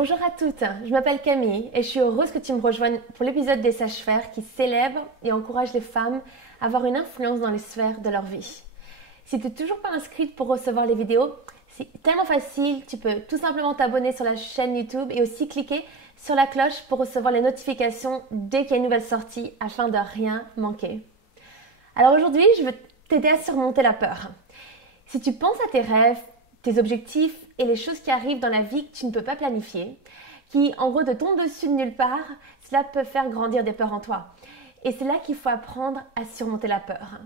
Bonjour à toutes, je m'appelle Camille et je suis heureuse que tu me rejoignes pour l'épisode des sages-faire qui célèbre et encourage les femmes à avoir une influence dans les sphères de leur vie. Si tu n'es toujours pas inscrite pour recevoir les vidéos, c'est tellement facile, tu peux tout simplement t'abonner sur la chaîne YouTube et aussi cliquer sur la cloche pour recevoir les notifications dès qu'il y a une nouvelle sortie afin de rien manquer. Alors aujourd'hui, je veux t'aider à surmonter la peur. Si tu penses à tes rêves, tes objectifs et les choses qui arrivent dans la vie que tu ne peux pas planifier, qui en gros te tombent dessus de nulle part, cela peut faire grandir des peurs en toi. Et c'est là qu'il faut apprendre à surmonter la peur.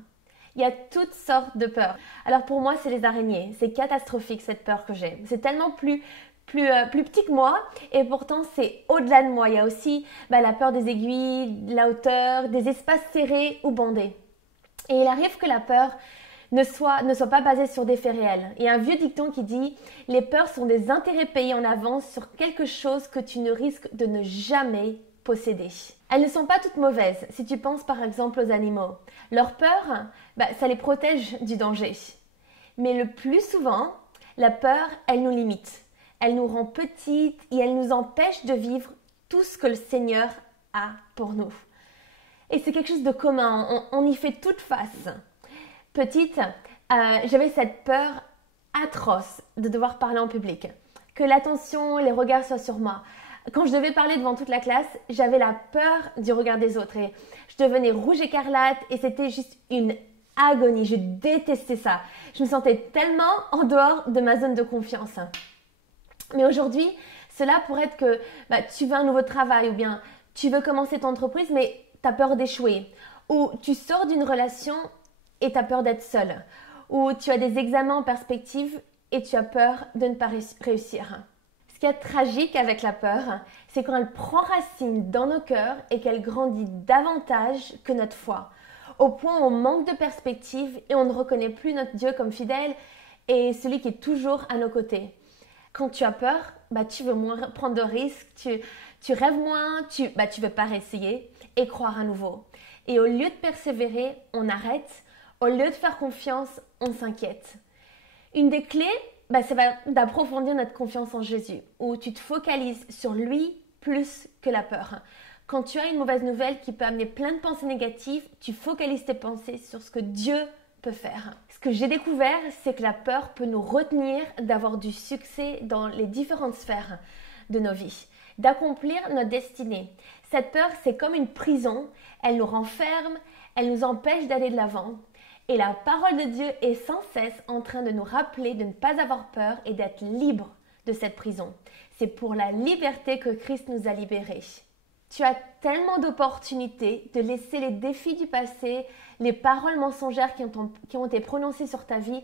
Il y a toutes sortes de peurs. Alors pour moi, c'est les araignées. C'est catastrophique cette peur que j'ai. C'est tellement plus petit que moi et pourtant c'est au-delà de moi. Il y a aussi la peur des aiguilles, de la hauteur, des espaces serrés ou bandés. Et il arrive que la peur ne soit pas basée sur des faits réels. Il y a un vieux dicton qui dit « Les peurs sont des intérêts payés en avance sur quelque chose que tu ne risques de ne jamais posséder. » Elles ne sont pas toutes mauvaises, si tu penses par exemple aux animaux. Leur peur, ça les protège du danger. Mais le plus souvent, la peur, elle nous limite. Elle nous rend petites et elle nous empêche de vivre tout ce que le Seigneur a pour nous. Et c'est quelque chose de commun, on y fait toute face. Petite, j'avais cette peur atroce de devoir parler en public, que l'attention et les regards soient sur moi. Quand je devais parler devant toute la classe, j'avais la peur du regard des autres et je devenais rouge écarlate et c'était juste une agonie. Je détestais ça. Je me sentais tellement en dehors de ma zone de confiance. Mais aujourd'hui, cela pourrait être que tu veux un nouveau travail ou bien tu veux commencer ton entreprise mais tu as peur d'échouer ou tu sors d'une relation et tu as peur d'être seule, ou tu as des examens en perspective et tu as peur de ne pas réussir. Ce qui est tragique avec la peur, c'est quand elle prend racine dans nos cœurs et qu'elle grandit davantage que notre foi, au point où on manque de perspective et on ne reconnaît plus notre Dieu comme fidèle et celui qui est toujours à nos côtés. Quand tu as peur, tu veux moins prendre de risques, tu rêves moins, tu veux pas réessayer et croire à nouveau. Et au lieu de persévérer, on arrête. Au lieu de faire confiance, on s'inquiète. Une des clés, c'est d'approfondir notre confiance en Jésus, où tu te focalises sur lui plus que la peur. Quand tu as une mauvaise nouvelle qui peut amener plein de pensées négatives, tu focalises tes pensées sur ce que Dieu peut faire. Ce que j'ai découvert, c'est que la peur peut nous retenir d'avoir du succès dans les différentes sphères de nos vies, d'accomplir notre destinée. Cette peur, c'est comme une prison, elle nous renferme, elle nous empêche d'aller de l'avant. Et la parole de Dieu est sans cesse en train de nous rappeler de ne pas avoir peur et d'être libre de cette prison. C'est pour la liberté que Christ nous a libérés. Tu as tellement d'opportunités de laisser les défis du passé, les paroles mensongères qui ont été prononcées sur ta vie,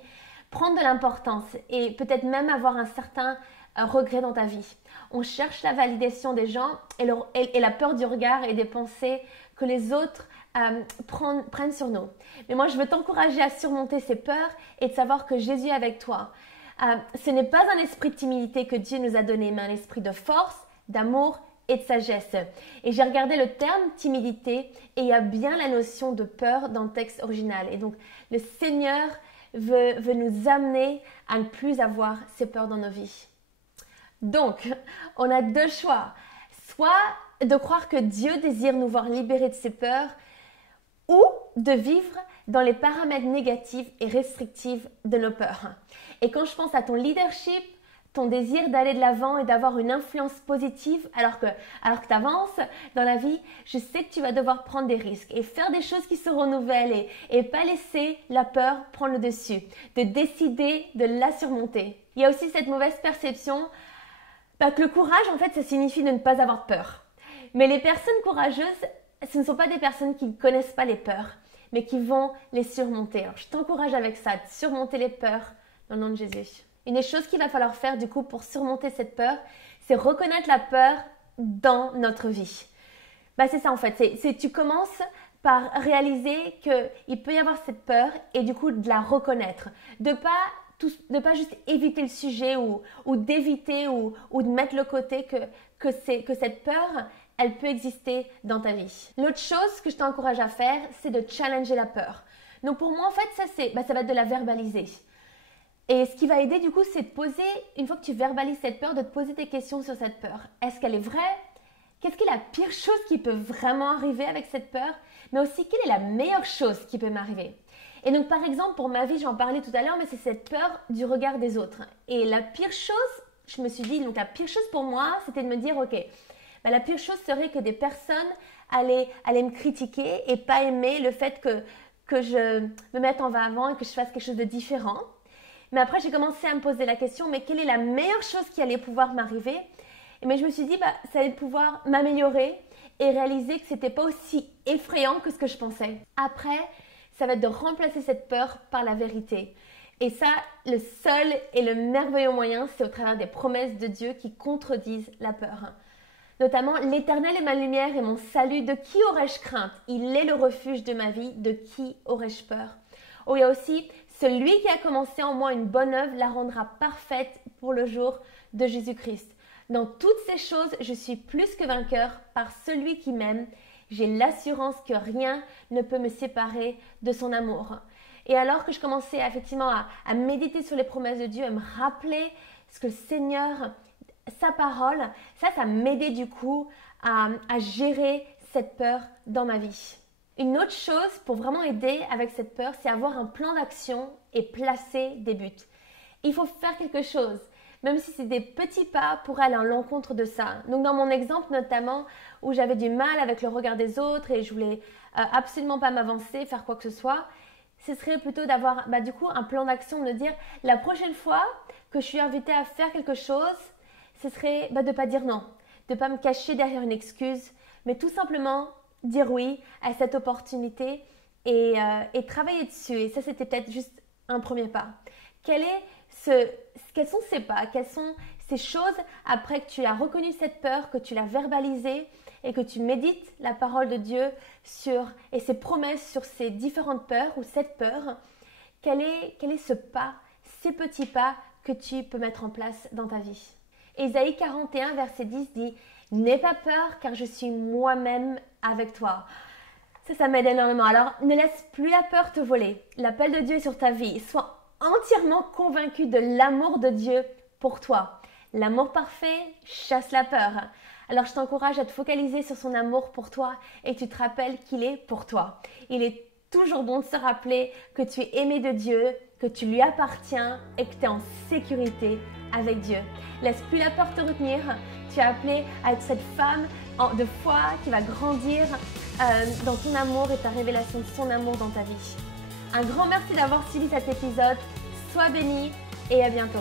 prendre de l'importance et peut-être même avoir un certain regret dans ta vie. On cherche la validation des gens et la peur du regard et des pensées que les autres prennent sur nous. Mais moi, je veux t'encourager à surmonter ces peurs et de savoir que Jésus est avec toi. Ce n'est pas un esprit de timidité que Dieu nous a donné, mais un esprit de force, d'amour et de sagesse. Et j'ai regardé le terme timidité et il y a bien la notion de peur dans le texte original. Et donc, le Seigneur veut nous amener à ne plus avoir ces peurs dans nos vies. Donc, on a deux choix. Soit de croire que Dieu désire nous voir libérés de ces peurs ou de vivre dans les paramètres négatifs et restrictifs de nos peurs. Et quand je pense à ton leadership, ton désir d'aller de l'avant et d'avoir une influence positive alors que tu avances dans la vie, je sais que tu vas devoir prendre des risques et faire des choses qui seront nouvelles et pas laisser la peur prendre le dessus, de décider de la surmonter. Il y a aussi cette mauvaise perception que le courage, en fait, ça signifie de ne pas avoir peur. Mais les personnes courageuses, ce ne sont pas des personnes qui ne connaissent pas les peurs, mais qui vont les surmonter. Alors, je t'encourage avec ça, de surmonter les peurs dans le nom de Jésus. Une des choses qu'il va falloir faire du coup pour surmonter cette peur, c'est reconnaître la peur dans notre vie. C'est ça en fait, tu commences par réaliser qu'il peut y avoir cette peur et du coup de la reconnaître. De pas juste éviter le sujet ou d'éviter ou de mettre de côté que cette peur, elle peut exister dans ta vie. L'autre chose que je t'encourage à faire, c'est de challenger la peur. Donc pour moi, en fait, ça va être de la verbaliser. Et ce qui va aider du coup, c'est de poser, une fois que tu verbalises cette peur, de te poser des questions sur cette peur. Est-ce qu'elle est vraie? Qu'est-ce qui est la pire chose qui peut vraiment arriver avec cette peur? Mais aussi, quelle est la meilleure chose qui peut m'arriver? Et donc, par exemple, pour ma vie, j'en parlais tout à l'heure, mais c'est cette peur du regard des autres. Et la pire chose, je me suis dit, donc la pire chose pour moi, c'était de me dire, ok, la pire chose serait que des personnes allaient me critiquer et pas aimer le fait que je me mette en avant et que je fasse quelque chose de différent. Mais après, j'ai commencé à me poser la question, mais quelle est la meilleure chose qui allait pouvoir m'arriver? Mais je me suis dit, ça allait pouvoir m'améliorer et réaliser que c'était pas aussi effrayant que ce que je pensais. Après, ça va être de remplacer cette peur par la vérité. Et ça, le seul et le merveilleux moyen, c'est au travers des promesses de Dieu qui contredisent la peur. Notamment, l'Éternel est ma lumière et mon salut, de qui aurais-je crainte? Il est le refuge de ma vie, de qui aurais-je peur? Oh, il y a aussi, celui qui a commencé en moi une bonne œuvre la rendra parfaite pour le jour de Jésus-Christ. Dans toutes ces choses, je suis plus que vainqueur par celui qui m'aime. J'ai l'assurance que rien ne peut me séparer de son amour. Et alors que je commençais effectivement à méditer sur les promesses de Dieu, à me rappeler ce que le Seigneur, sa parole, ça m'aidait du coup à gérer cette peur dans ma vie. Une autre chose pour vraiment aider avec cette peur, c'est avoir un plan d'action et placer des buts. Il faut faire quelque chose, même si c'est des petits pas pour aller à l'encontre de ça. Donc dans mon exemple notamment, où j'avais du mal avec le regard des autres et je voulais absolument pas m'avancer, faire quoi que ce soit, ce serait plutôt d'avoir du coup un plan d'action, de me dire la prochaine fois que je suis invitée à faire quelque chose, ce serait de ne pas dire non, de ne pas me cacher derrière une excuse, mais tout simplement dire oui à cette opportunité et travailler dessus. Et ça, c'était peut-être juste un premier pas. Quels sont ces pas? Quelles sont ces choses après que tu as reconnu cette peur, que tu l'as verbalisée et que tu médites la parole de Dieu et ses promesses sur ces différentes peurs ou cette peur? Quel est ce pas, ces petits pas que tu peux mettre en place dans ta vie? Ésaïe 41, verset 10 dit « N'aie pas peur car je suis moi-même avec toi ». Ça m'aide énormément. Alors, ne laisse plus la peur te voler. L'appel de Dieu est sur ta vie. Sois entièrement convaincu de l'amour de Dieu pour toi. L'amour parfait chasse la peur. Alors, je t'encourage à te focaliser sur son amour pour toi et tu te rappelles qu'il est pour toi. Il est toujours bon de se rappeler que tu es aimé de Dieu, que tu lui appartiens et que tu es en sécurité avec Dieu. Laisse plus la peur te retenir. Tu es appelé à être cette femme de foi qui va grandir dans ton amour et ta révélation de son amour dans ta vie. Un grand merci d'avoir suivi cet épisode. Sois béni et à bientôt.